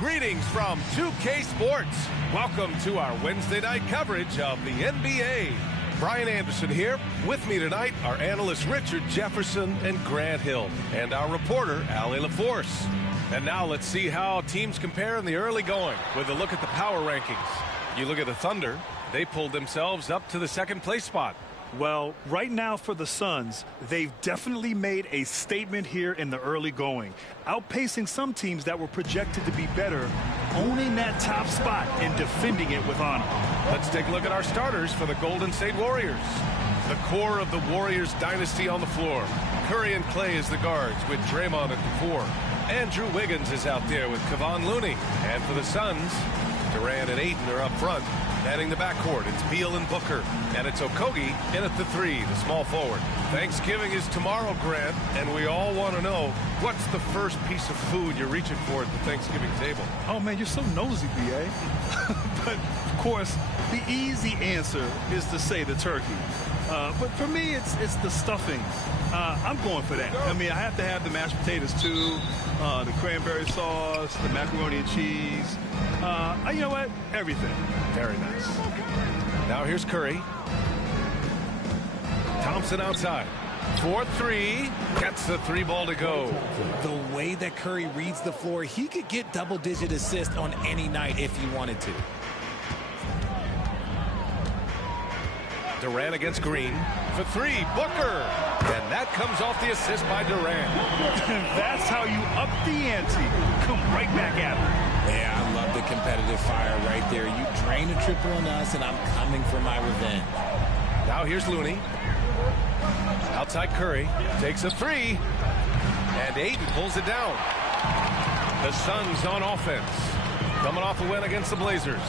Greetings from 2K Sports. Welcome to our Wednesday night coverage of the NBA. Brian Anderson here. With me tonight are analysts Richard Jefferson and Grant Hill, and our reporter, Allie LaForce. And now let's see how teams compare in the early going with a look at the power rankings. You look at the Thunder, they pulled themselves up to the second place spot. Well, right now for the Suns, they've definitely made a statement here in the early going, outpacing some teams that were projected to be better, owning that top spot and defending it with honor. Let's take a look at our starters for the Golden State Warriors. The core of the Warriors dynasty on the floor. Curry and Clay as the guards with Draymond at the 4. Andrew Wiggins is out there with Kevon Looney. And for the Suns, Durant and Ayton are up front. Heading the backcourt, it's Beal and Booker. And it's Okogie in at the 3, the small forward. Thanksgiving is tomorrow, Grant, and we all want to know, what's the first piece of food you're reaching for at the Thanksgiving table? Oh, man, you're so nosy, B.A. But, of course, the easy answer is to say the turkey. But for me, it's the stuffing. I'm going for that. I mean, I have to have the mashed potatoes, too, the cranberry sauce, the macaroni and cheese. You know what? Everything. Very nice. Now here's Curry. Thompson outside. 4-3. Gets the 3 ball to go. The way that Curry reads the floor, he could get double-digit assists on any night if he wanted to. Durant against Green. For 3, Booker. And that comes off the assist by Durant. That's how you up the ante. Come right back at him. Yeah, I love the competitive fire right there. You drain a triple on us, and I'm coming for my revenge. Now here's Looney. Outside Curry. Takes a 3. And Ayton pulls it down. The Suns on offense. Coming off a win against the Blazers.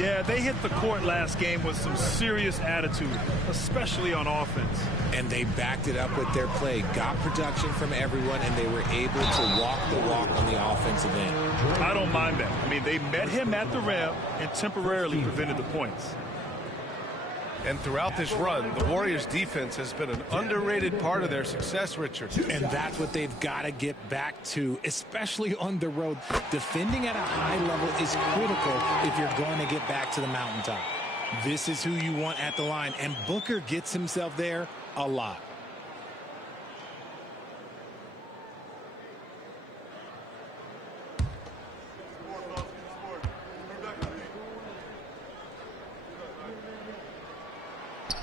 Yeah, they hit the court last game with some serious attitude, especially on offense. And they backed it up with their play, got production from everyone, and they were able to walk the walk on the offensive end. I don't mind that. I mean, they met him at the rim and temporarily prevented the points. And throughout this run, the Warriors' defense has been an underrated part of their success, Richard. And that's what they've got to get back to, especially on the road. Defending at a high level is critical if you're going to get back to the mountaintop. This is who you want at the line, and Booker gets himself there a lot.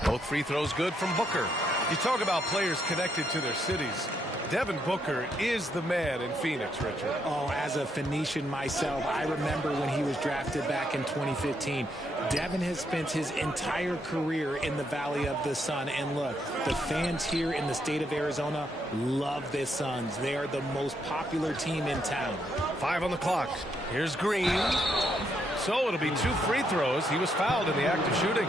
Both free throws good from Booker. You talk about players connected to their cities. Devin Booker is the man in Phoenix, Richard. Oh, as a Phoenician myself, I remember when he was drafted back in 2015. Devin has spent his entire career in the Valley of the Sun. And look, the fans here in the state of Arizona love the Suns. They are the most popular team in town. 5 on the clock. Here's Green. So it'll be 2 free throws. He was fouled in the act of shooting.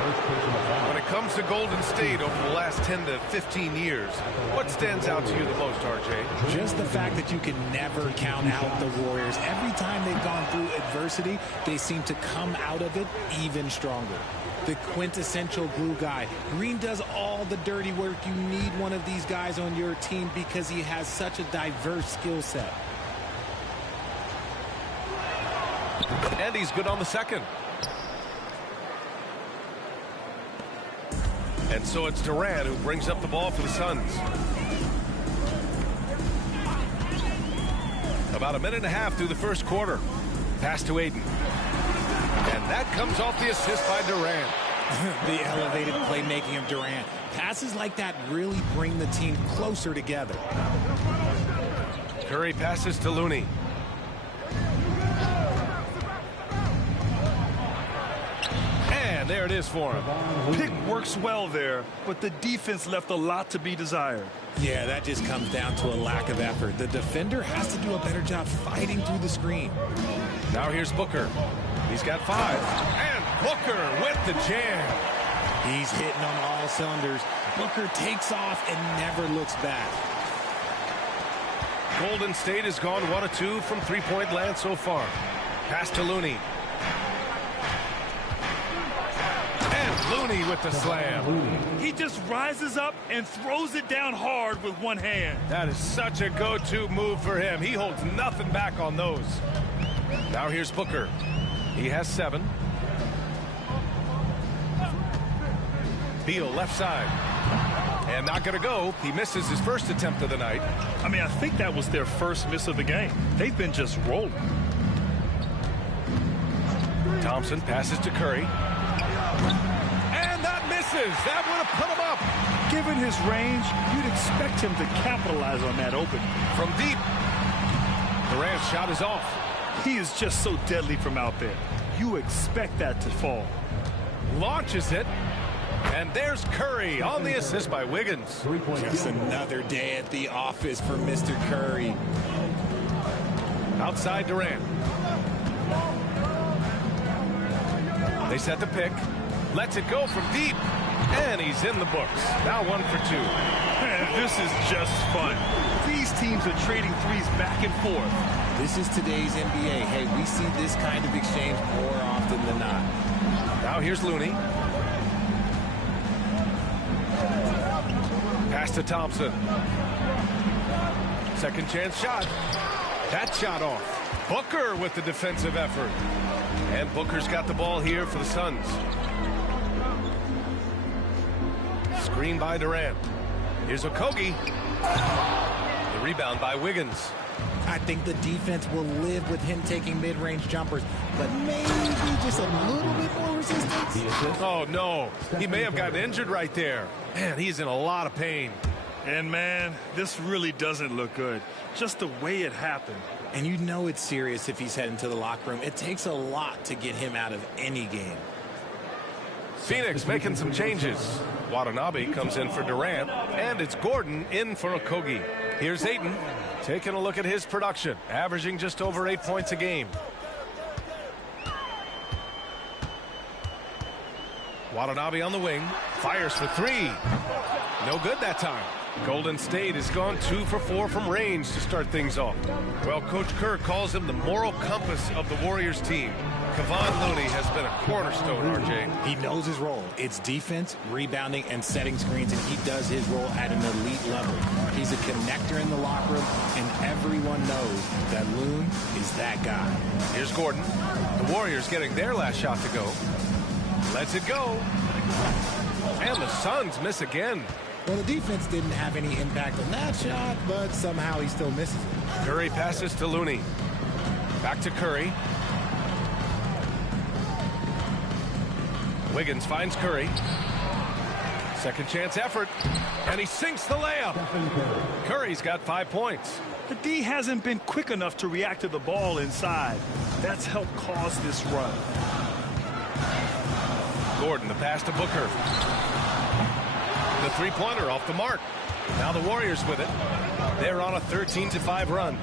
When it comes to Golden State over the last 10 to 15 years, what stands out to you the most, RJ? Just the fact that you can never count out the Warriors. Every time they've gone through adversity, they seem to come out of it even stronger. The quintessential glue guy. Green does all the dirty work. You need one of these guys on your team because he has such a diverse skill set. And he's good on the second. And so it's Durant who brings up the ball for the Suns. About 1.5 minutes through the first quarter. Pass to Ayton. And that comes off the assist by Durant. The elevated playmaking of Durant. Passes like that really bring the team closer together. Curry passes to Looney. There it is for him. Pick works well there, but the defense left a lot to be desired. Yeah, that just comes down to a lack of effort. The defender has to do a better job fighting through the screen. Now here's Booker. He's got 5. And Booker with the jam. He's hitting on all cylinders. Booker takes off and never looks back. Golden State has gone 1 of 2 from three-point land so far. Pass to Looney. Looney with the slam. He just rises up and throws it down hard with one hand. That is such a go-to move for him. He holds nothing back on those. Now here's Booker. He has 7. Beal left side. And not going to go. He misses his first attempt of the night. I mean, I think that was their first miss of the game. They've been just rolling. Thompson passes to Curry. And that misses. That would have put him up. Given his range, you'd expect him to capitalize on that opening. From deep. Durant's shot is off. He is just so deadly from out there. You expect that to fall. Launches it. And there's Curry on the assist by Wiggins. Just another day at the office for Mr. Curry. Outside Durant. They set the pick. Lets it go from deep. And he's in the books. Now 1 for 2. Man, this is just fun. These teams are trading threes back and forth. This is today's NBA. Hey, we see this kind of exchange more often than not. Now here's Looney. Pass to Thompson. Second chance shot. That shot off. Booker with the defensive effort. And Booker's got the ball here for the Suns. Screen by Durant. Here's Okogie. The rebound by Wiggins. I think the defense will live with him taking mid-range jumpers, but maybe just a little bit more resistance. Oh, no. He may have gotten injured right there. Man, he's in a lot of pain. And, man, this really doesn't look good. Just the way it happened. And you know it's serious if he's heading to the locker room. It takes a lot to get him out of any game. Phoenix making some changes. Watanabe comes in for Durant, and it's Gordon in for Okogie. Here's Ayton taking a look at his production, averaging just over 8 points a game. Watanabe on the wing, fires for 3. No good that time. Golden State has gone 2 for 4 from range to start things off. Well, Coach Kerr calls him the moral compass of the Warriors team. Kevon Looney has been a cornerstone, RJ. He knows his role. It's defense, rebounding, and setting screens, and he does his role at an elite level. He's a connector in the locker room, and everyone knows that Loon is that guy. Here's Gordon. The Warriors getting their last shot to go. Lets it go. And the Suns miss again. Well, the defense didn't have any impact on that shot, but somehow he still misses it. Curry passes to Looney. Back to Curry. Wiggins finds Curry. Second chance effort. And he sinks the layup. Curry's got 5 points. The D hasn't been quick enough to react to the ball inside. That's helped cause this run. Gordon, the pass to Booker. The three-pointer off the mark. Now the Warriors with it. They're on a 13-5 run.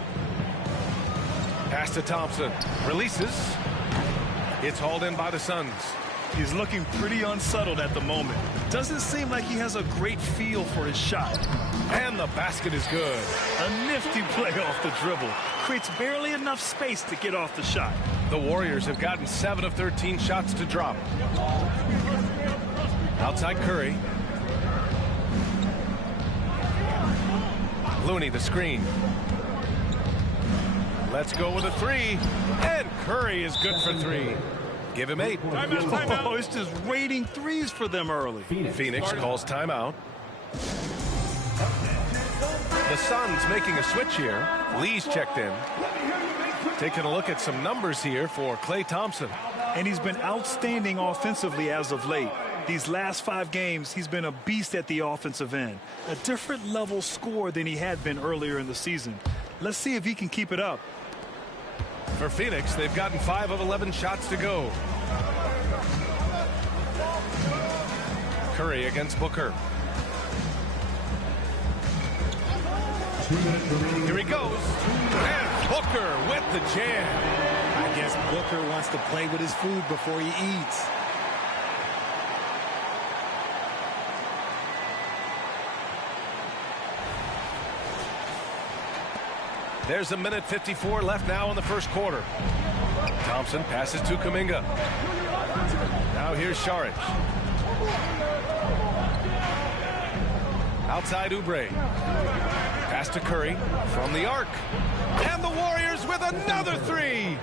Pass to Thompson. Releases. It's hauled in by the Suns. He's looking pretty unsettled at the moment. Doesn't seem like he has a great feel for his shot. And the basket is good. A nifty play off the dribble. Creates barely enough space to get off the shot. The Warriors have gotten 7 of 13 shots to drop. Outside Curry. Looney the screen. Let's go with a 3. And Curry is good for 3. Give him 8. Timeout. Oh, it's just raining threes for them early. Phoenix calls timeout. The Suns making a switch here. Lee's checked in. Taking a look at some numbers here for Klay Thompson. And he's been outstanding offensively as of late. These last 5 games, he's been a beast at the offensive end. A different level score than he had been earlier in the season. Let's see if he can keep it up. For Phoenix, they've gotten 5 of 11 shots to go. Curry against Booker. Here he goes. And Booker with the jam. I guess Booker wants to play with his food before he eats. There's a minute 54 left now in the first quarter. Thompson passes to Kuminga. Now here's Saric. Outside Oubre. Pass to Curry from the arc. And the Warriors with another 3.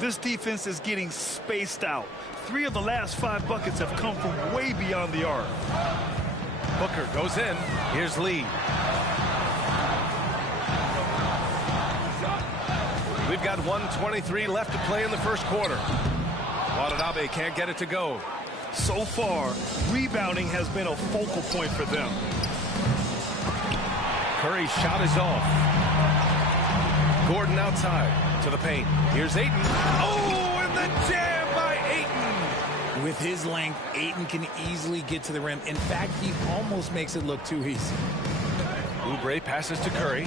This defense is getting spaced out. 3 of the last 5 buckets have come from way beyond the arc. Booker goes in. Here's Lee. We've got 1:23 left to play in the first quarter. Watanabe can't get it to go. So far, rebounding has been a focal point for them. Curry's shot is off. Gordon outside to the paint. Here's Ayton. Oh, and the jam by Ayton. With his length, Ayton can easily get to the rim. In fact, he almost makes it look too easy. Oubre passes to Curry.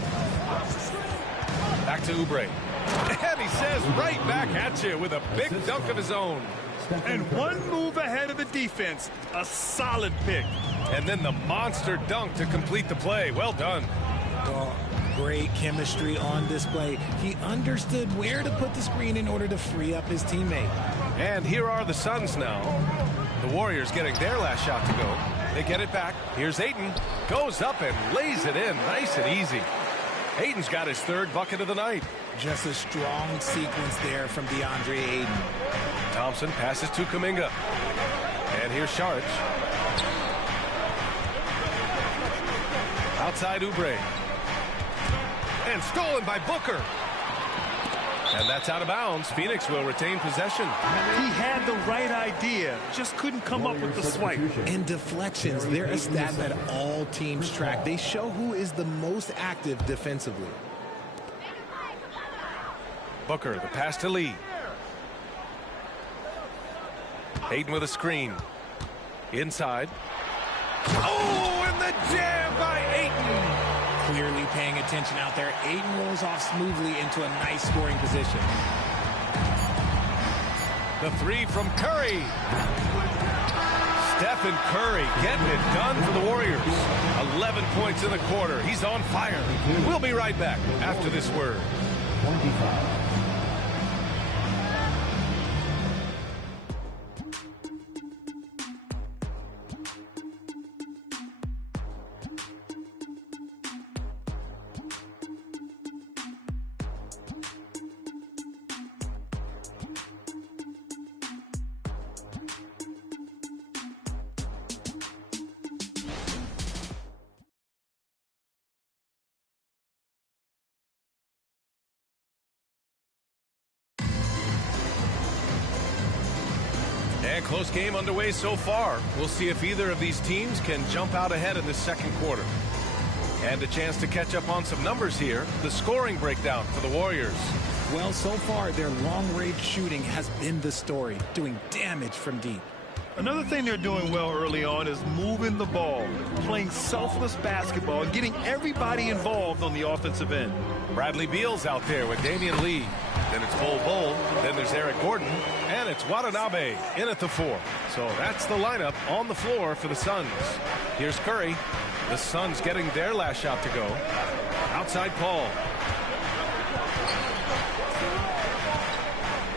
Back to Oubre. And he says right back at you with a big dunk of his own. And one move ahead of the defense. A solid pick. And then the monster dunk to complete the play. Well done. Oh, great chemistry on display. He understood where to put the screen in order to free up his teammate. And here are the Suns now. The Warriors getting their last shot to go. They get it back. Here's Ayton. Goes up and lays it in. Nice and easy. Ayton's got his 3rd bucket of the night. Just a strong sequence there from DeAndre Ayton. Thompson passes to Kuminga. And here's Saric. Outside Oubre. And stolen by Booker. And that's out of bounds. Phoenix will retain possession. He had the right idea, just couldn't come up with the swipe. And deflections, they're a stat that all teams track. They show who is the most active defensively. Booker, the pass to Lee. Ayton with a screen. Inside. Oh, and the jam by Ayton. Clearly paying attention out there. Ayton rolls off smoothly into a nice scoring position. The 3 from Curry. Stephen Curry getting it done for the Warriors. 11 points in the quarter. He's on fire. We'll be right back after this word. 25. And close game underway so far. We'll see if either of these teams can jump out ahead in the second quarter. And a chance to catch up on some numbers here. The scoring breakdown for the Warriors. Well, so far, their long-range shooting has been the story, doing damage from deep. Another thing they're doing well early on is moving the ball, playing selfless basketball, and getting everybody involved on the offensive end. Bradley Beal's out there with Damian Lee. Then it's Bol, then there's Eric Gordon, and it's Watanabe in at the 4. So that's the lineup on the floor for the Suns. Here's Curry. The Suns getting their last shot to go. Outside Paul.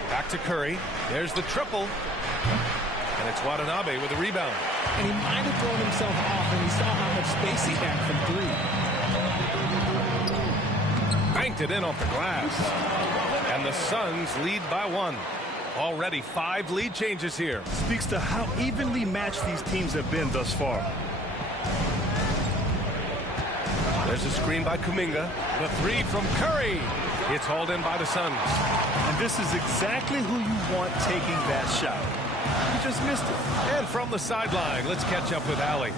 Back to Curry. There's the triple. And it's Watanabe with a rebound. And he might have thrown himself off, and he saw how much space he had from 3. Banked it in off the glass. And the Suns lead by 1. Already 5 lead changes here. Speaks to how evenly matched these teams have been thus far. There's a screen by Kuminga. The 3 from Curry. It's hauled in by the Suns. And this is exactly who you want taking that shot. He just missed it. And from the sideline, let's catch up with Allie.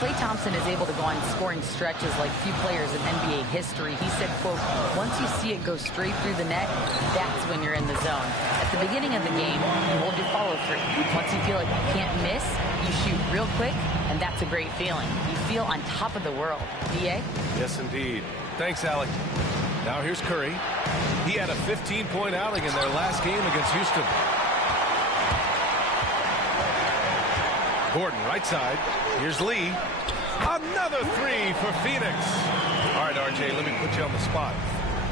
Klay Thompson is able to go on scoring stretches like few players in NBA history. He said, quote, once you see it go straight through the net, that's when you're in the zone. At the beginning of the game, you hold your follow through. Once you feel like you can't miss, you shoot real quick, and that's a great feeling. You feel on top of the world. DA? Yes, indeed. Thanks, Allie. Now here's Curry. He had a 15-point outing in their last game against Houston. Gordon, right side. Here's Lee. Another 3 for Phoenix. All right, RJ, let me put you on the spot.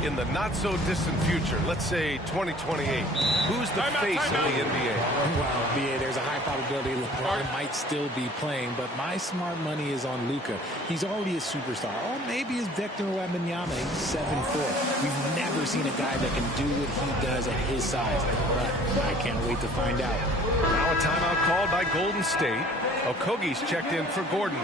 In the not-so-distant future, let's say 2028, who's the face of the NBA? Well, BA, there's a high probability LeBron might still be playing, but my smart money is on Luka. He's already a superstar. Or maybe it's Victor Wembanyama, 7'4". We've never seen a guy that can do what he does at his size. But I can't wait to find out. Now a timeout called by Golden State. Okogie's checked in for Gordon.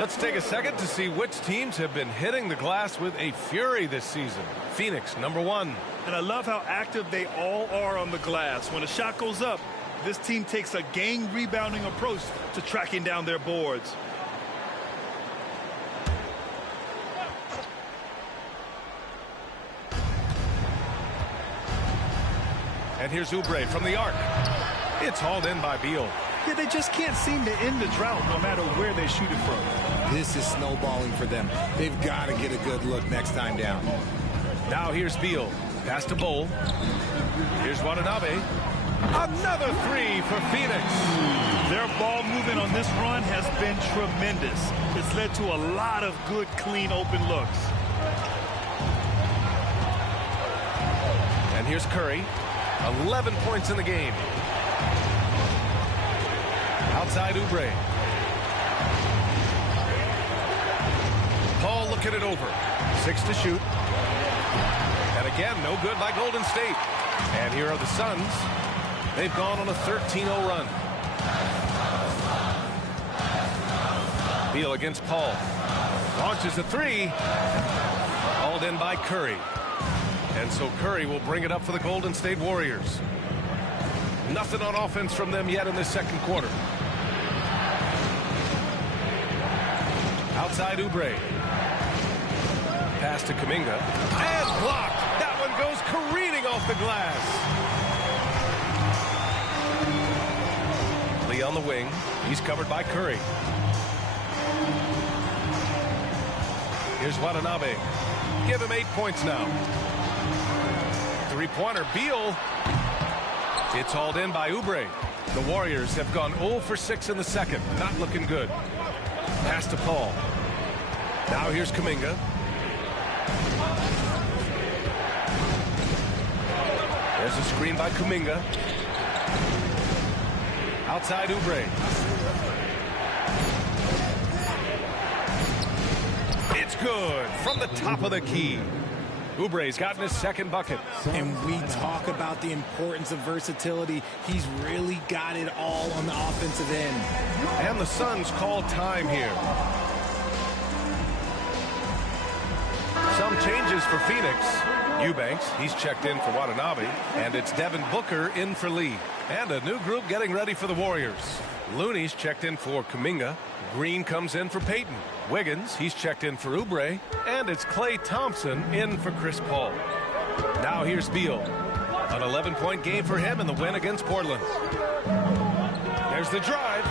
Let's take a second to see which teams have been hitting the glass with a fury this season. Phoenix, number 1. And I love how active they all are on the glass. When a shot goes up, this team takes a game rebounding approach to tracking down their boards. And here's Oubre from the arc. It's hauled in by Beal. Yeah, they just can't seem to end the drought no matter where they shoot it from. This is snowballing for them. They've got to get a good look next time down. Now here's Beal. Pass to Bull. Here's Watanabe. Another 3 for Phoenix. Their ball movement on this run has been tremendous. It's led to a lot of good, clean, open looks. And here's Curry. 11 points in the game. Outside Oubre. Paul looking it over. 6 to shoot. And again, no good by Golden State. And here are the Suns. They've gone on a 13-0 run. Beal against Paul. Launches a 3. Hauled in by Curry. And so Curry will bring it up for the Golden State Warriors. Nothing on offense from them yet in this second quarter. Outside Oubre. Pass to Kuminga. And blocked. That one goes careening off the glass. Lee on the wing. He's covered by Curry. Here's Watanabe. Give him 8 points now. Three-pointer. Beal. It's hauled in by Oubre. The Warriors have gone 0 for 6 in the second. Not looking good. Pass to Paul. Now here's Kuminga. There's a screen by Kuminga. Outside Oubre. It's good from the top of the key. Oubre's gotten his second bucket. And we talk about the importance of versatility. He's really got it all on the offensive end. And the Suns call time here. Some changes for Phoenix. Eubanks, he's checked in for Watanabe. And it's Devin Booker in for Lee. And a new group getting ready for the Warriors. Looney's checked in for Kuminga. Green comes in for Payton. Wiggins, he's checked in for Oubre. And it's Klay Thompson in for Chris Paul. Now here's Beal. An 11-point game for him in the win against Portland. There's the drive.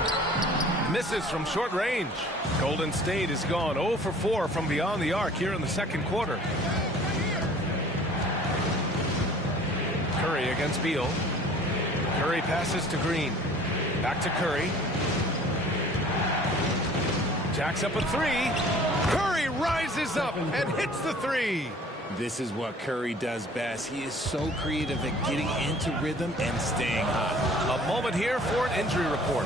Misses from short range. Golden State has gone 0 for 4 from beyond the arc here in the second quarter. Curry against Beal. Curry passes to Green. Back to Curry. Jacks up a 3. Curry rises up and hits the 3. This is what Curry does best. He is so creative at getting into rhythm and staying hot. A moment here for an injury report.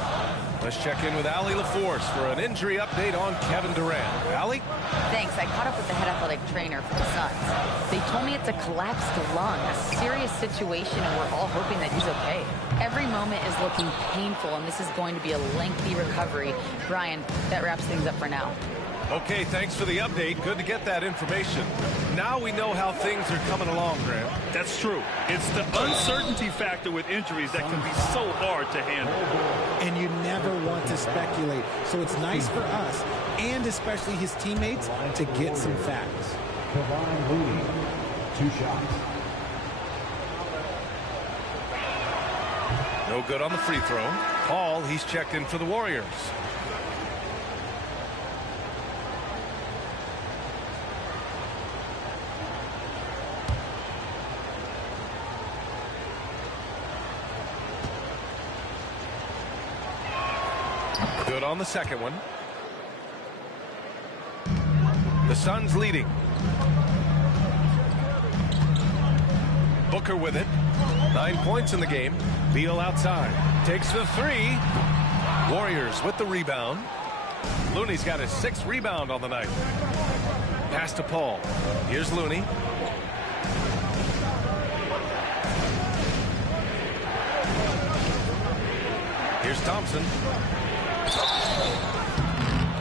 Let's check in with Allie LaForce for an injury update on Kevin Durant. Allie? Thanks. I caught up with the head athletic trainer for the Suns. They told me it's a collapsed lung, a serious situation, and we're all hoping that he's okay. Every moment is looking painful, and this is going to be a lengthy recovery. Brian, that wraps things up for now. Okay, thanks for the update. Good to get that information. Now we know how things are coming along, Graham. That's true. It's the uncertainty factor with injuries that can be so hard to handle. And you never want to speculate. So it's nice for us, and especially his teammates, to get some facts. Kevon Looney, 2 shots. No good on the free throw. Paul, he's checked in for the Warriors. Good on the second one. The Suns leading. Booker with it. 9 points in the game. Beal outside. Takes the 3. Warriors with the rebound. Looney's got his 6th rebound on the night. Pass to Paul. Here's Looney. Thompson.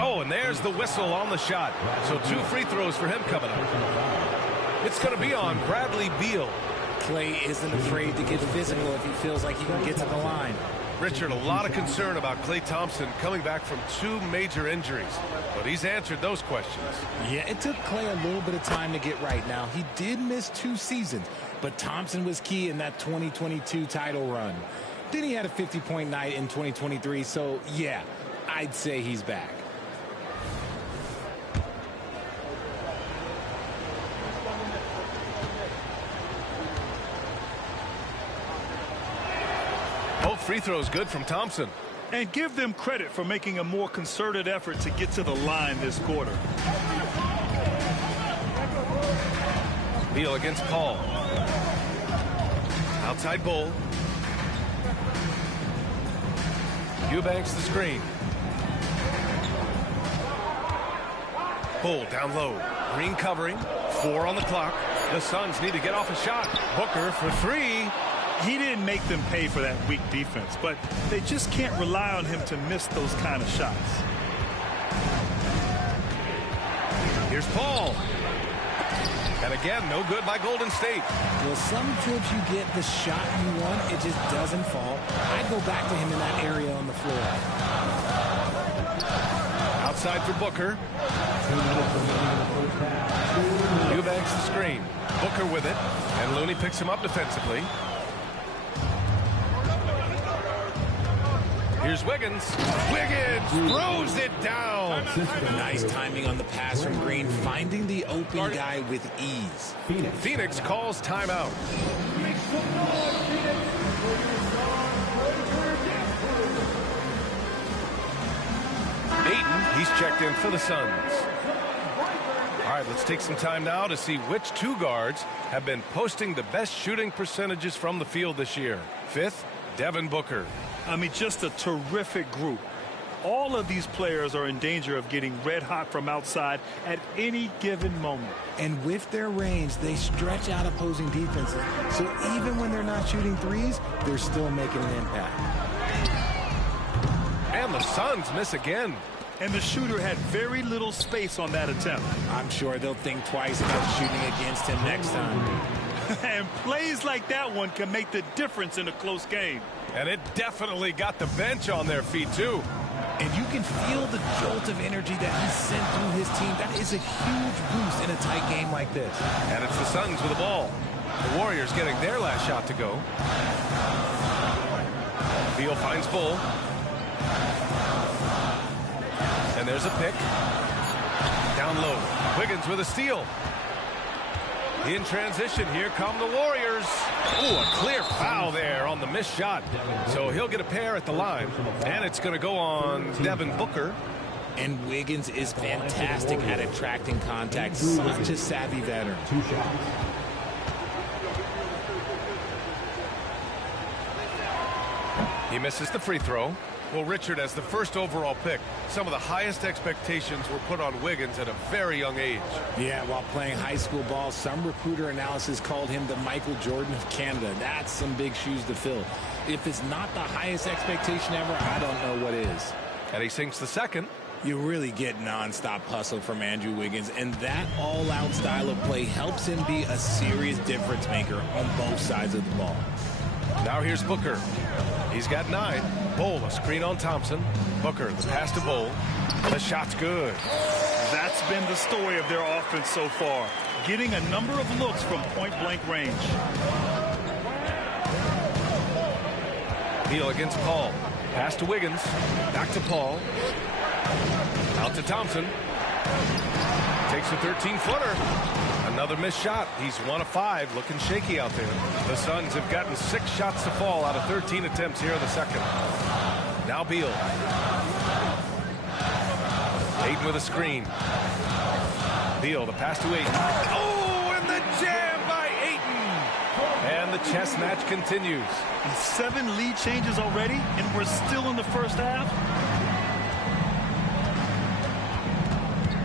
Oh, and there's the whistle on the shot. So 2 free throws for him coming up. It's going to be on Bradley Beal. Clay isn't afraid to get physical if he feels like he can get to the line. Richard, a lot of concern about Klay Thompson coming back from 2 major injuries, but he's answered those questions. Yeah, it took Clay a little bit of time to get right. Now, he did miss 2 seasons, but Thompson was key in that 2022 title run. Then he had a 50-point night in 2023, so yeah, I'd say he's back. Both free throws good from Thompson. And give them credit for making a more concerted effort to get to the line this quarter. Beal against Paul. Outside Bull. Eubanks the screen. Bull down low. Green covering. 4 on the clock. The Suns need to get off a shot. Booker for 3. He didn't make them pay for that weak defense, but they just can't rely on him to miss those kind of shots. Here's Paul. And again, no good by Golden State. Well, some trips you get the shot you want, it just doesn't fall. I'd go back to him in that area on the floor. Outside for Booker. Eubanks the screen. Booker with it. And Looney picks him up defensively. Here's Wiggins. Wiggins throws it down. Nice timing on the pass from Green, finding the open guy with ease. Phoenix calls timeout. Ayton, he's checked in for the Suns. All right, let's take some time now to see which 2 guards have been posting the best shooting percentages from the field this year. 5th, Devin Booker. I mean, just a terrific group. All of these players are in danger of getting red hot from outside at any given moment. And with their range, they stretch out opposing defenses. So even when they're not shooting threes, they're still making an impact. And the Suns miss again. And the shooter had very little space on that attempt. I'm sure they'll think twice about shooting against him next time. And plays like that one can make the difference in a close game. And it definitely got the bench on their feet, too. And you can feel the jolt of energy that he sent through his team. That is a huge boost in a tight game like this. And it's the Suns with the ball. The Warriors getting their last shot to go. Beal finds Bull. And there's a pick. Down low. Wiggins with a steal. In transition, here come the Warriors. Ooh, a clear foul there on the missed shot. So he'll get a pair at the line. And it's going to go on Devin Booker. And Wiggins is fantastic at attracting contact. Such a savvy veteran. 2 shots. He misses the free throw. Well, Richard, as the first overall pick, some of the highest expectations were put on Wiggins at a very young age. Yeah, while playing high school ball, some recruiter analysis called him the Michael Jordan of Canada. That's some big shoes to fill. If it's not the highest expectation ever, I don't know what is. And he sinks the second. You really get nonstop hustle from Andrew Wiggins, and that all-out style of play helps him be a serious difference maker on both sides of the ball. Now here's Booker. He's got 9. Bull, a screen on Thompson. Booker, the pass to Bull. The shot's good. That's been the story of their offense so far, getting a number of looks from point-blank range. Beal against Paul. Pass to Wiggins. Back to Paul. Out to Thompson. Takes a 13-footer. Another missed shot. He's 1 of 5, looking shaky out there. The Suns have gotten 6 shots to fall out of 13 attempts here in the second. Now Beal. Ayton with a screen. Beal, the pass to Ayton. Oh, and the jam by Ayton. And the chess match continues. 7 lead changes already, and we're still in the first half.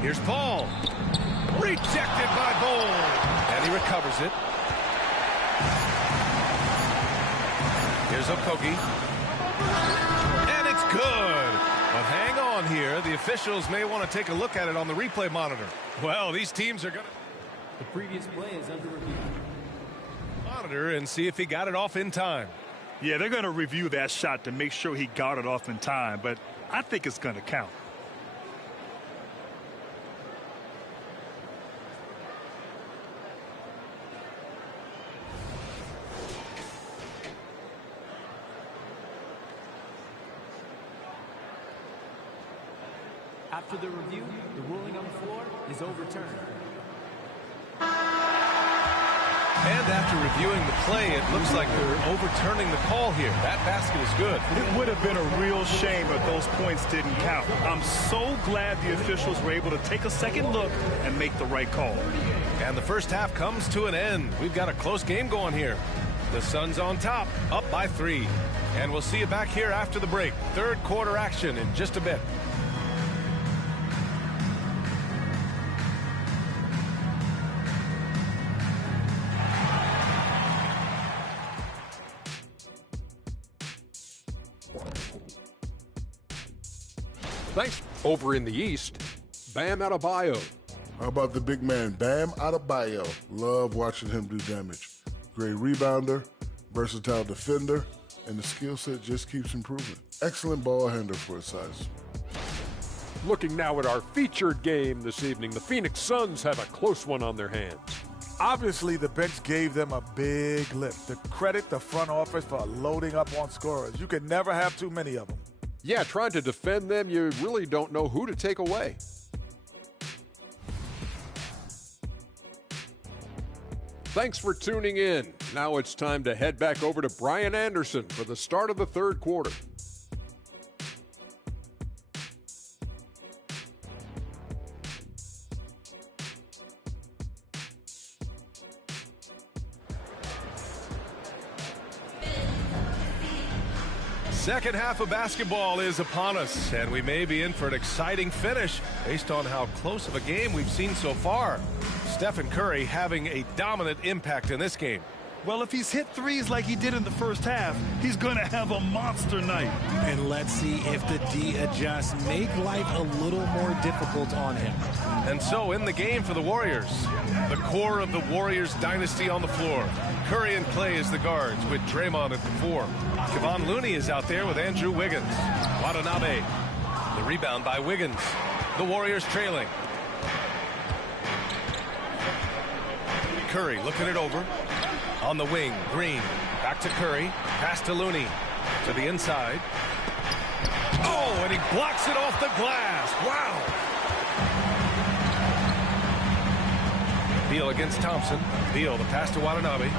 Here's Paul. Rejected by Bull. And he recovers it. Here's Okogie. And it's Good. But hang on here. The officials may want to take a look at it on the replay monitor. Well, these teams are going to The previous play is under review. monitor and see if he got it off in time. Yeah, they're going to review that shot to make sure he got it off in time, but I think it's going to count. After the review, the ruling on the floor is overturned. And after reviewing the play, it looks like they're overturning the call here. That basket is good. It would have been a real shame if those points didn't count. I'm so glad the officials were able to take a second look and make the right call. And the first half comes to an end. We've got a close game going here. The Suns on top, up by 3. And we'll see you back here after the break. Third quarter action in just a bit. Thanks. Over in the East, Bam Adebayo. How about the big man, Bam Adebayo? Love watching him do damage. Great rebounder, versatile defender, and the skill set just keeps improving. Excellent ball handler for his size. Looking now at our featured game this evening, the Phoenix Suns have a close one on their hands. Obviously, the bench gave them a big lift. To credit the front office for loading up on scorers. You can never have too many of them. Yeah, trying to defend them, you really don't know who to take away. Thanks for tuning in. Now it's time to head back over to Brian Anderson for the start of the third quarter. Second half of basketball is upon us, and we may be in for an exciting finish based on how close of a game we've seen so far. Stephen Curry having a dominant impact in this game. Well, if he's hit threes like he did in the first half, he's going to have a monster night. And let's see if the D adjusts, make life a little more difficult on him. And so in the game for the Warriors, the core of the Warriors dynasty on the floor. Curry and Clay as the guards with Draymond at the 4. Kevon Looney is out there with Andrew Wiggins. Watanabe, the rebound by Wiggins. The Warriors trailing. Curry looking it over. On the wing, Green. Back to Curry. Pass to Looney. To the inside. Oh, and he blocks it off the glass. Wow. Beal against Thompson. Beal, the pass to Watanabe.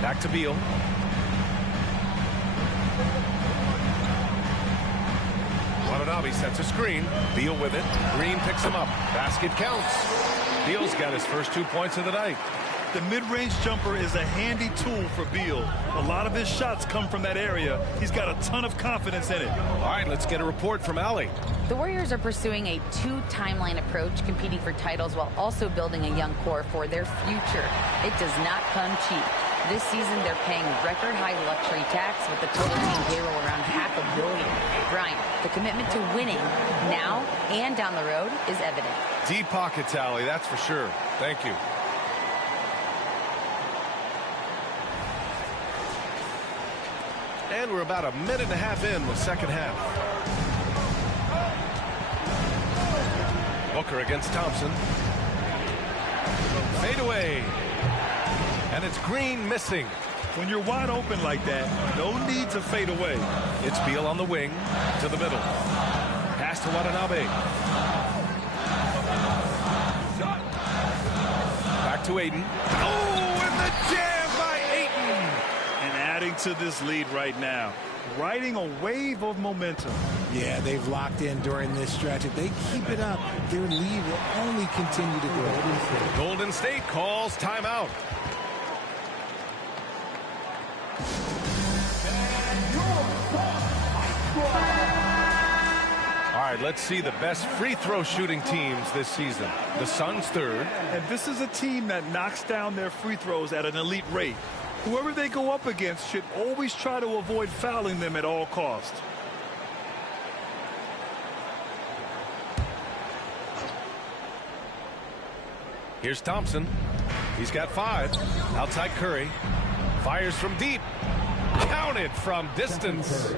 Back to Beal. Watanabe sets a screen. Beal with it. Green picks him up. Basket counts. Beal's got his first 2 points of the night. The mid-range jumper is a handy tool for Beal. A lot of his shots come from that area. He's got a ton of confidence in it. All right, let's get a report from Allie. The Warriors are pursuing a two-timeline approach, competing for titles while also building a young core for their future. It does not come cheap. This season, they're paying record-high luxury tax with the total team payroll around $500 million. Brian, the commitment to winning now and down the road is evident. Deep pockets, Allie, that's for sure. Thank you. And we're about a minute and a half in the second half. Booker against Thompson. Fade away. And it's Green missing. When you're wide open like that, no need to fade away. It's Beal on the wing to the middle. Pass to Watanabe. Back to Ayton. Oh, and the jam by Ayton. And adding to this lead right now, riding a wave of momentum. Yeah, they've locked in during this stretch. If they keep it up, their lead will only continue to grow. Golden State calls timeout. All right, let's see the best free throw shooting teams this season. The Suns third. And this is a team that knocks down their free throws at an elite rate. Whoever they go up against should always try to avoid fouling them at all costs. Here's Thompson. He's got 5. Outside Curry. Fires from deep. Counted from distance.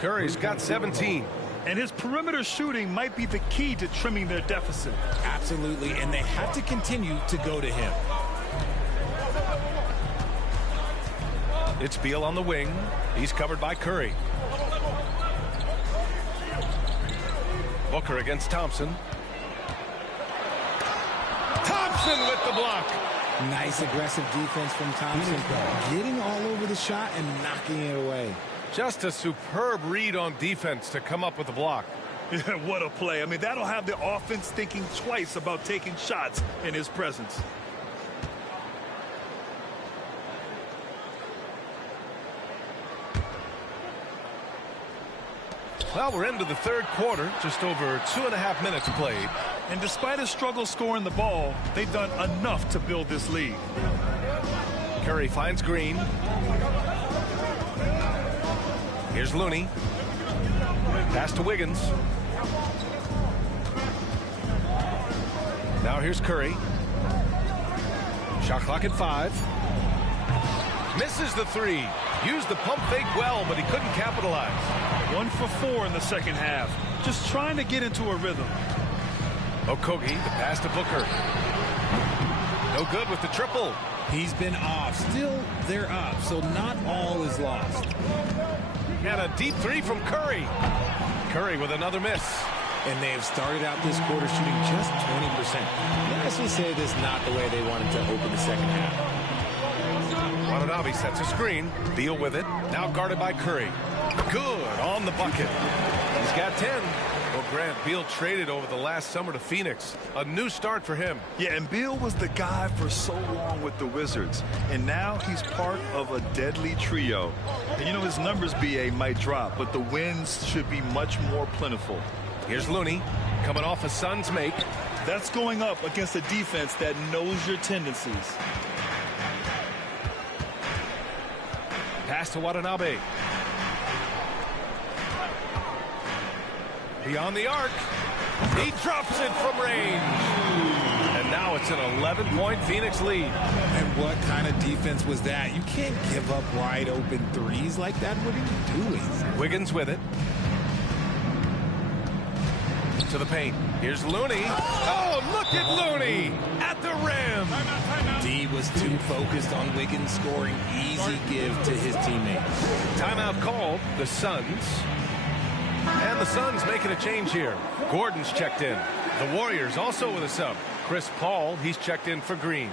Curry's got 17. And his perimeter shooting might be the key to trimming their deficit. Absolutely, and they have to continue to go to him. It's Beal on the wing. He's covered by Curry. Booker against Thompson. Thompson with the block. Nice aggressive defense from Thompson. Getting all over the shot and knocking it away. Just a superb read on defense to come up with the block. Yeah, what a play. I mean, that'll have the offense thinking twice about taking shots in his presence. Well, we're into the third quarter, just over 2.5 minutes played. And despite a struggle scoring the ball, they've done enough to build this lead. Curry finds Green. Here's Looney. Pass to Wiggins. Now here's Curry. Shot clock at 5. Misses the 3. Used the pump fake well, but he couldn't capitalize. 1 for 4 in the second half. Just trying to get into a rhythm. Okogie, the pass to Booker. No good with the triple. He's been off. Still, they're up, so not all is lost. And a deep 3 from Curry. Curry with another miss. And they have started out this quarter shooting just 20%. Let's just say this is not the way they wanted to open the second half. Watanabe sets a screen. Beal with it. Now guarded by Curry. Good on the bucket. He's got 10. Well, Grant, Beal traded over the last summer to Phoenix. A new start for him. Yeah, and Beal was the guy for so long with the Wizards. And now he's part of a deadly trio. And you know, his numbers, BA, might drop, but the wins should be much more plentiful. Here's Looney, coming off a Suns make. That's going up against a defense that knows your tendencies. Pass to Watanabe. Beyond the arc. He drops it from range. And now it's an 11-point Phoenix lead. And what kind of defense was that? You can't give up wide open threes like that. What are you doing? Wiggins with it. To the paint. Here's Looney. Oh, look at Looney at the rim. D was too focused on Wiggins scoring. Easy give to his teammates. Timeout called. The Suns. And the Suns making a change here. Gordon's checked in. The Warriors also with a sub. Chris Paul, he's checked in for Green.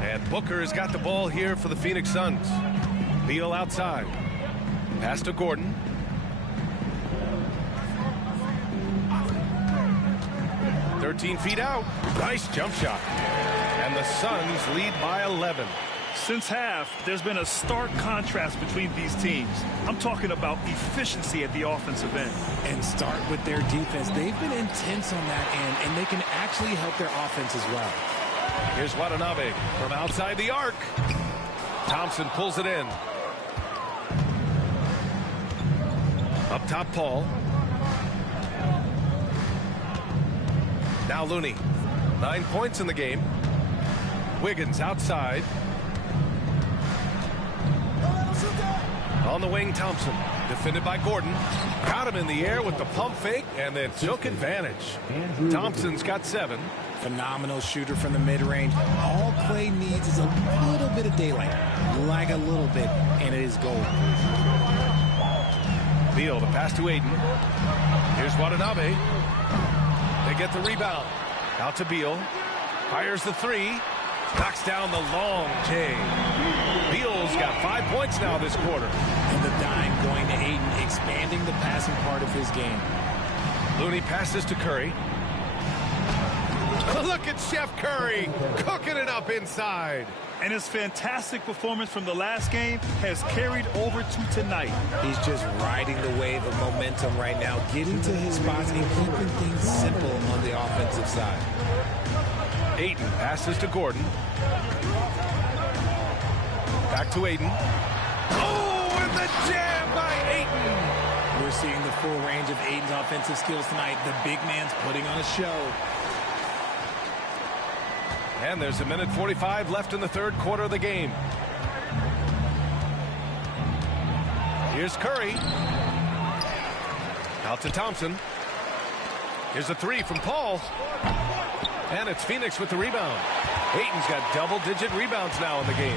And Booker has got the ball here for the Phoenix Suns. Beal outside. Pass to Gordon. "13 feet out. Nice jump shot. And the Suns lead by 11. Since half, there's been a stark contrast between these teams. I'm talking about efficiency at the offensive end. And start with their defense. They've been intense on that end, and they can actually help their offense as well. Here's Watanabe from outside the arc. Thompson pulls it in. Up top, Paul. Now Looney. 9 points in the game. Wiggins outside. On the wing, Thompson. Defended by Gordon. Got him in the air with the pump fake and then took advantage. Thompson's got 7. Phenomenal shooter from the mid-range. All Clay needs is a little bit of daylight. Like a little bit, and it is gold. Beal, the pass to Aiden. Here's Watanabe. They get the rebound. Out to Beal. Fires the 3. Knocks down the long J. Beal's got 5 points now this quarter. And the dime going to Aiden, expanding the passing part of his game. Looney passes to Curry. Look at Chef Curry cooking it up inside. And his fantastic performance from the last game has carried over to tonight. He's just riding the wave of momentum right now, getting to his spots and keeping things simple on the offensive side. Ayton passes to Gordon. Back to Ayton. Oh, and the jam by Ayton. We're seeing the full range of Ayton's offensive skills tonight. The big man's putting on a show. And there's a minute 45 left in the third quarter of the game. Here's Curry. Out to Thompson. Here's a three from Paul. And it's Phoenix with the rebound. Ayton's got double-digit rebounds now in the game.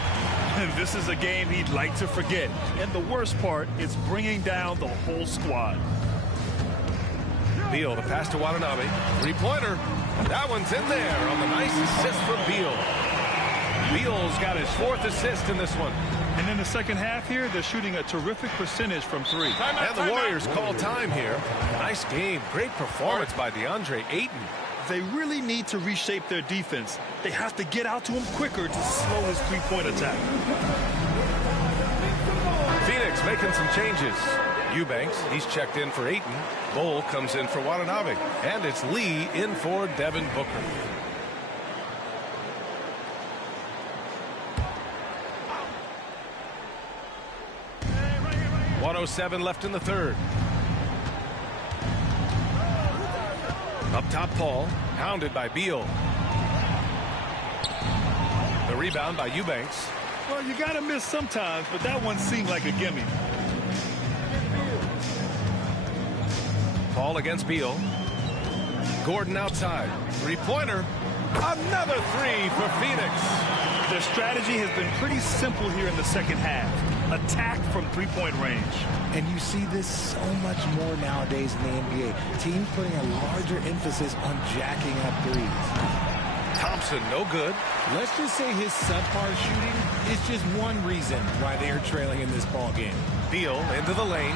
And this is a game he'd like to forget. And the worst part is bringing down the whole squad. Beal, the pass to Watanabe. Three-pointer. That one's in there on the nice assist for Beal. Beal's got his fourth assist in this one. And in the second half here, they're shooting a terrific percentage from three. And the Warriors call time here. Nice game. Great performance by DeAndre Ayton. They really need to reshape their defense. They have to get out to him quicker to slow his three-point attack. Phoenix making some changes. Eubanks, he's checked in for Ayton. Bol comes in for Watanabe. And it's Lee in for Devin Booker. .107 left in the third. Up top, Paul, hounded by Beal. The rebound by Eubanks. Well, you got to miss sometimes, but that one seemed like a gimme. Paul against Beal. Gordon outside. Three-pointer. Another three for Phoenix. Their strategy has been pretty simple here in the second half. Attack from three-point range. And you see this so much more nowadays in the NBA. Teams putting a larger emphasis on jacking up threes. Thompson, no good. Let's just say his subpar shooting is just one reason why they are trailing in this ball game. Beal into the lane.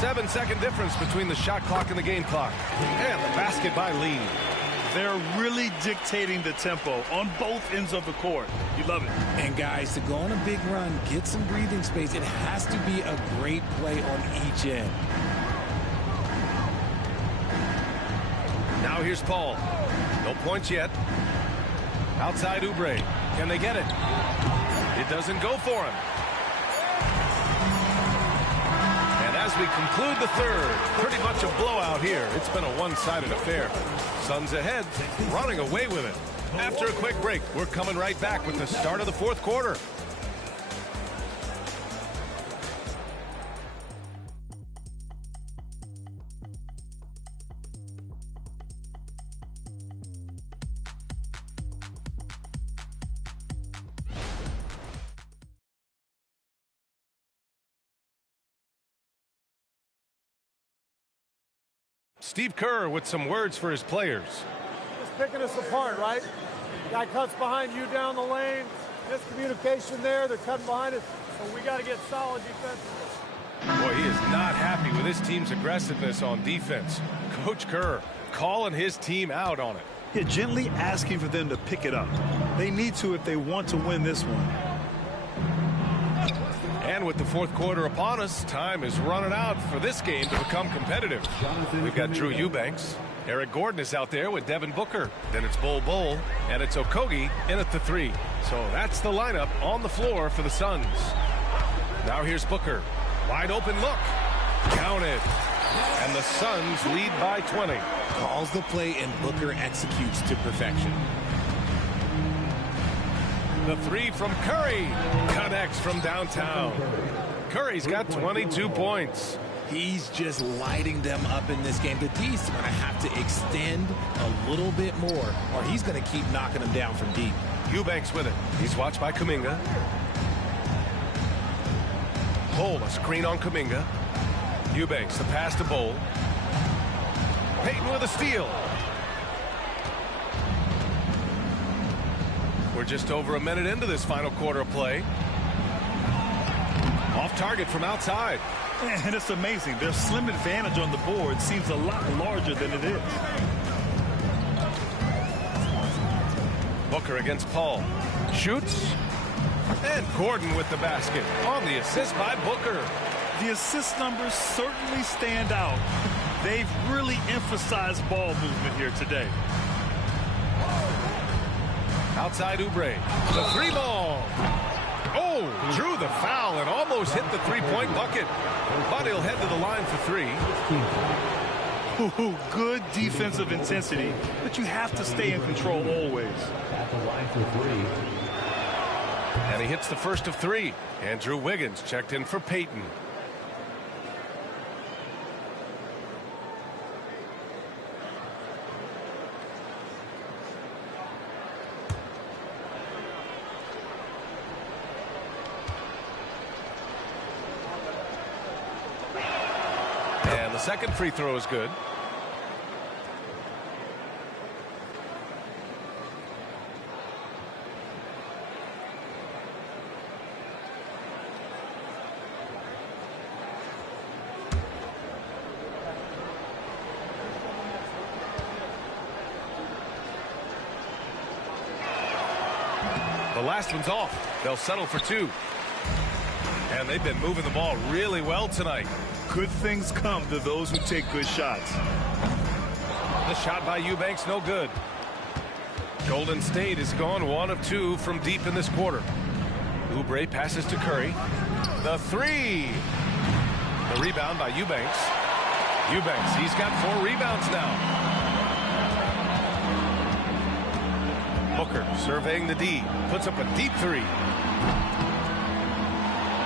7-second difference between the shot clock and the game clock. And the basket by Lee. They're really dictating the tempo on both ends of the court. You love it. And guys, to go on a big run, get some breathing space, it has to be a great play on each end. Now here's Paul. No points yet. Outside Oubre. Can they get it? It doesn't go for him. And as we conclude the third, pretty much a blowout here. It's been a one-sided affair. Suns ahead, running away with it. After a quick break, we're coming right back with the start of the fourth quarter. Steve Kerr with some words for his players. Just picking us apart, right? Guy cuts behind you down the lane. Miscommunication there. They're cutting behind us. So we got to get solid defensively. Boy, he is not happy with his team's aggressiveness on defense. Coach Kerr calling his team out on it. Yeah, gently asking for them to pick it up. They need to if they want to win this one. And with the fourth quarter upon us, time is running out for this game to become competitive. We've got Drew Eubanks. Eric Gordon is out there with Devin Booker. Then it's Bol, and it's Okogie in at the three. So that's the lineup on the floor for the Suns. Now here's Booker. Wide open look. Counted. And the Suns lead by 20. Calls the play, and Booker executes to perfection. The three from Curry connects from downtown. Curry's got 22 points. He's just lighting them up in this game. The D's going to have to extend a little bit more, or he's going to keep knocking them down from deep. Eubanks with it. He's watched by Kuminga. Bol, a screen on Kuminga. Eubanks, the pass to Bol. Payton with a steal. We're just over a minute into this final quarter of play. Off target from outside. And it's amazing. Their slim advantage on the board seems a lot larger than it is. Booker against Paul. Shoots. And Gordon with the basket on the assist by Booker. The assist numbers certainly stand out. They've really emphasized ball movement here today. Outside Oubre. The three ball. Oh, drew the foul and almost hit the three-point bucket. But he'll head to the line for three. Ooh, good defensive intensity, but you have to stay in control always. At the line for three. And he hits the first of three. Andrew Wiggins checked in for Peyton. And the second free throw is good. The last one's off. They'll settle for two. And they've been moving the ball really well tonight. Good things come to those who take good shots. The shot by Eubanks, no good. Golden State has gone 1 of 2 from deep in this quarter. Oubre passes to Curry. The three. The rebound by Eubanks. Eubanks, he's got 4 rebounds now. Booker surveying the D, puts up a deep three.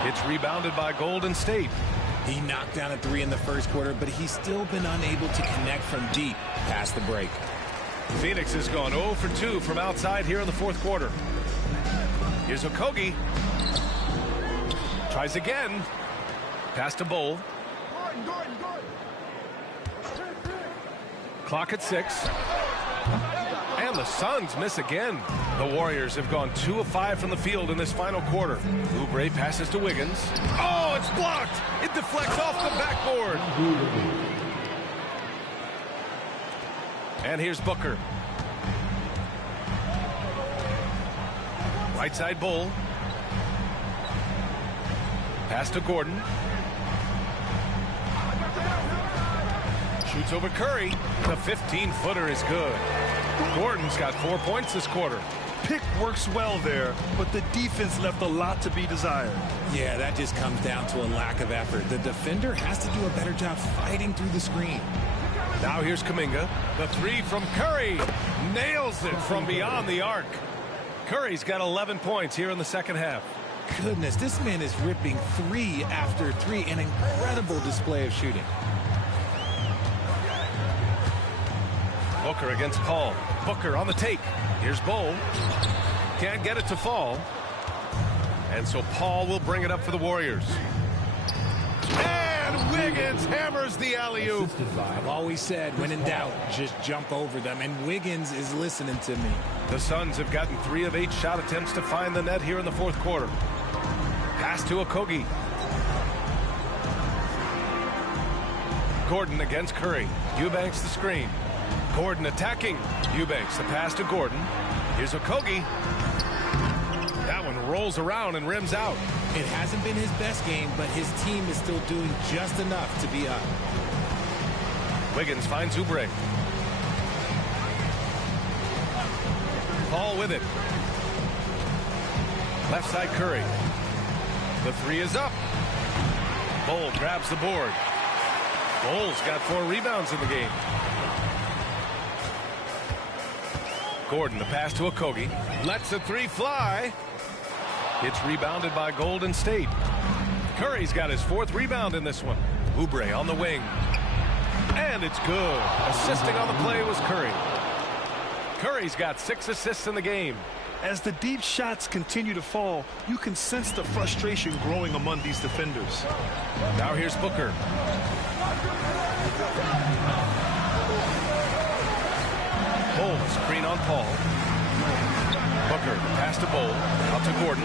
It's rebounded by Golden State. He knocked down a three in the first quarter, but he's still been unable to connect from deep past the break. Phoenix has gone 0 for 2 from outside here in the fourth quarter. Here's Okogie. Tries again. Pass to Bull. Clock at 6. And the Suns miss again. The Warriors have gone 2 of 5 from the field in this final quarter. Oubre passes to Wiggins. Oh, it's blocked. It deflects off the backboard. And here's Booker. Right side Bull. Pass to Gordon. Shoots over Curry. The 15-footer is good. Gordon's got 4 points this quarter. Pick works well there, but the defense left a lot to be desired. Yeah, that just comes down to a lack of effort. The defender has to do a better job fighting through the screen. Now here's Kuminga. The three from Curry. Nails it from beyond the arc. Curry's got 11 points here in the second half. Goodness, this man is ripping 3 after 3. An incredible display of shooting. Booker against Paul. Booker on the take. Here's Bull. Can't get it to fall. And so Paul will bring it up for the Warriors. And Wiggins hammers the alley-oop. I've always said, when in doubt, just jump over them. And Wiggins is listening to me. The Suns have gotten 3 of 8 shot attempts to find the net here in the fourth quarter. Pass to Okogie. Gordon against Curry. Eubanks the screen. Gordon attacking. Eubanks, the pass to Gordon. Here's Okogie. That one rolls around and rims out. It hasn't been his best game, but his team is still doing just enough to be up. Wiggins finds Oubre. Paul with it. Left side Curry. The three is up. Bull grabs the board. Bull's got 4 rebounds in the game. Gordon, the pass to Okogie. Lets the three fly. It's rebounded by Golden State. Curry's got his 4th rebound in this one. Oubre on the wing. And it's good. Assisting on the play was Curry. Curry's got 6 assists in the game. As the deep shots continue to fall, you can sense the frustration growing among these defenders. Now here's Booker. Bull, screen on Paul. Booker, pass to Bull. Out to Gordon.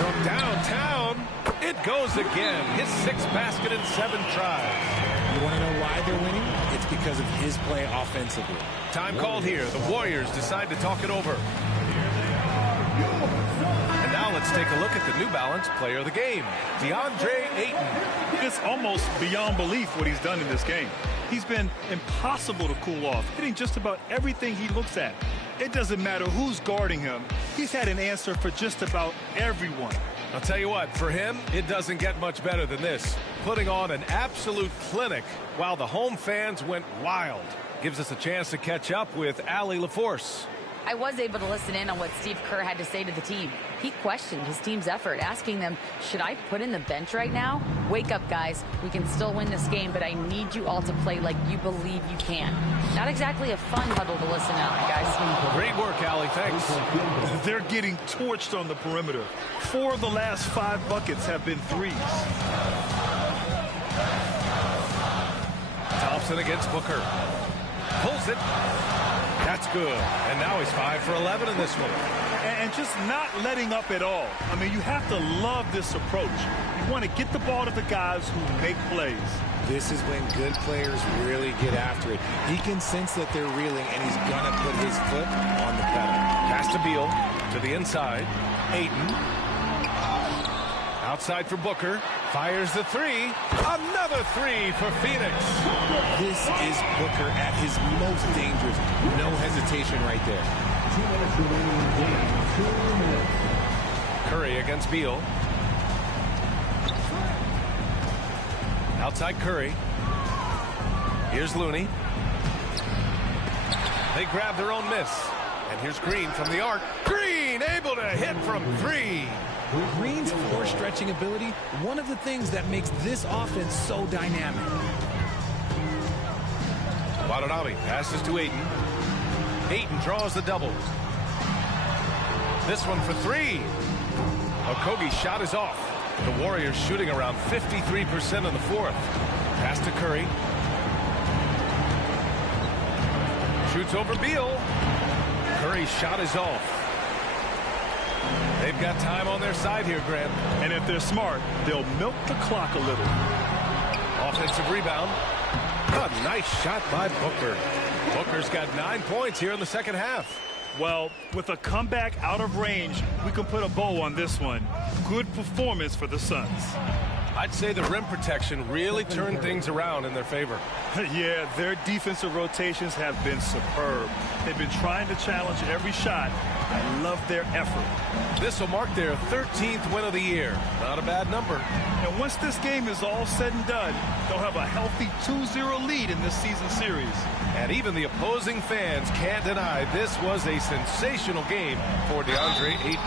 From downtown, it goes again. His 6th basket in 7 tries. You want to know why they're winning? It's because of his play offensively. Time called here. The Warriors decide to talk it over. let's take a look at the New Balance Player of the Game, DeAndre Ayton. It's almost beyond belief what he's done in this game. He's been impossible to cool off, hitting just about everything he looks at. It doesn't matter who's guarding him. He's had an answer for just about everyone. I'll tell you what, for him, it doesn't get much better than this. Putting on an absolute clinic while the home fans went wild. Gives us a chance to catch up with Allie LaForce. I was able to listen in on what Steve Kerr had to say to the team. He questioned his team's effort, asking them, should I put in the bench right now? Wake up, guys. We can still win this game, but I need you all to play like you believe you can. Not exactly a fun huddle to listen out, guys. Great work, Allie. Thanks. They're getting torched on the perimeter. 4 of the last 5 buckets have been threes. Thompson against Booker. Pulls it. That's good. And now he's 5 for 11 in this one. And just not letting up at all. I mean, you have to love this approach. You want to get the ball to the guys who make plays. This is when good players really get after it. He can sense that they're reeling, and he's going to put his foot on the pedal. Pass to Beal. To the inside. Ayton. Outside for Booker. Fires the 3. Another 3 for Phoenix. This is Booker at his most dangerous. No hesitation right there. 2 minutes remaining in the game. 2 minutes. Curry against Beal. Outside Curry. Here's Looney. They grab their own miss. And here's Green from the arc. Green able to hit from 3. Green's floor stretching ability, one of the things that makes this offense so dynamic. Watanabe passes to Ayton. Ayton draws the double. This one for 3. Okogie's shot is off. The Warriors shooting around 53% in the 4th. Pass to Curry. Shoots over Beal. Curry's shot is off. They've got time on their side here, Grant. And if they're smart, they'll milk the clock a little. Offensive rebound. A nice shot by Booker. Booker's got 9 points here in the second half. Well, with a comeback out of range, we can put a bow on this one. Good performance for the Suns. I'd say the rim protection really turned things around in their favor. Yeah, their defensive rotations have been superb. They've been trying to challenge every shot. I love their effort. This will mark their 13th win of the year. Not a bad number. And once this game is all said and done, they'll have a healthy 2-0 lead in this season series. And even the opposing fans can't deny this was a sensational game for DeAndre Ayton.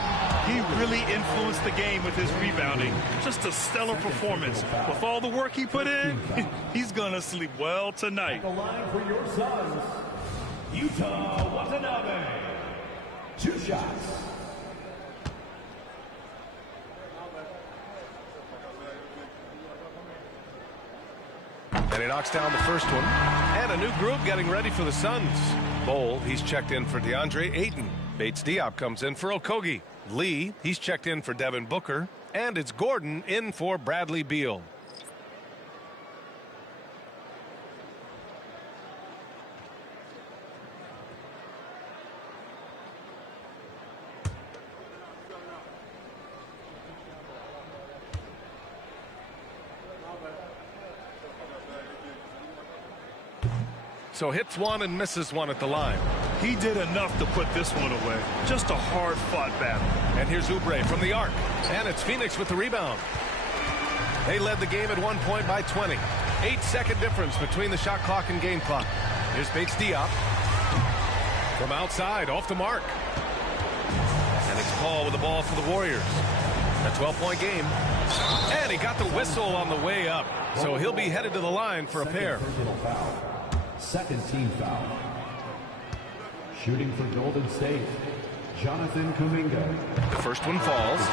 He really influenced the game with his rebounding. Just a stellar performance. With all the work he put in, he's going to sleep well tonight. The line for your Suns, Yuta Watanabe. 2 shots. And he knocks down the first one. And a new group getting ready for the Suns. Bol, he's checked in for DeAndre Ayton. Bates Diop comes in for Okogie. Lee, he's checked in for Devin Booker. And it's Gordon in for Bradley Beal. So hits one and misses one at the line. He did enough to put this one away. Just a hard-fought battle. And here's Oubre from the arc. And it's Phoenix with the rebound. They led the game at 1 point by 20. 8-second difference between the shot clock and game clock. Here's Bates Diop. From outside, off the mark. And it's Paul with the ball for the Warriors. A 12-point game. And he got the whistle on the way up. So he'll be headed to the line for a pair. Second team foul. Shooting for Golden State, Jonathan Kuminga. The first one falls.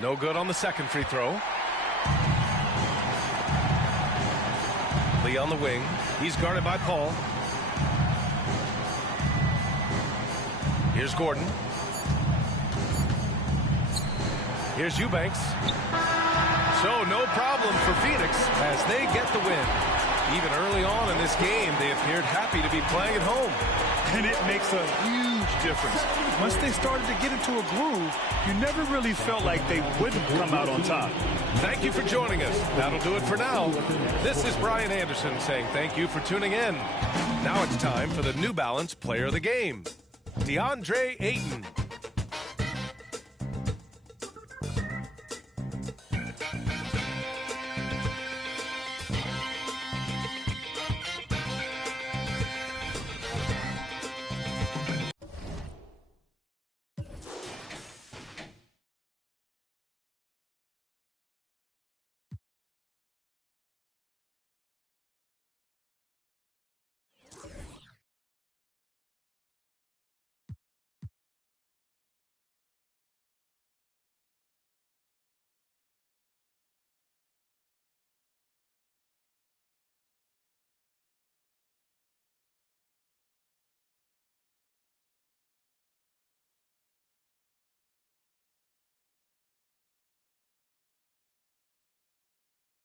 No good on the second free throw. Lee on the wing. He's guarded by Paul. Here's Gordon. Here's Eubanks. So no problem for Phoenix as they get the win. Even early on in this game, they appeared happy to be playing at home. And it makes a huge difference. Once they started to get into a groove, you never really felt like they wouldn't come out on top. Thank you for joining us. That'll do it for now. This is Brian Anderson saying thank you for tuning in. Now it's time for the New Balance Player of the Game, DeAndre Ayton.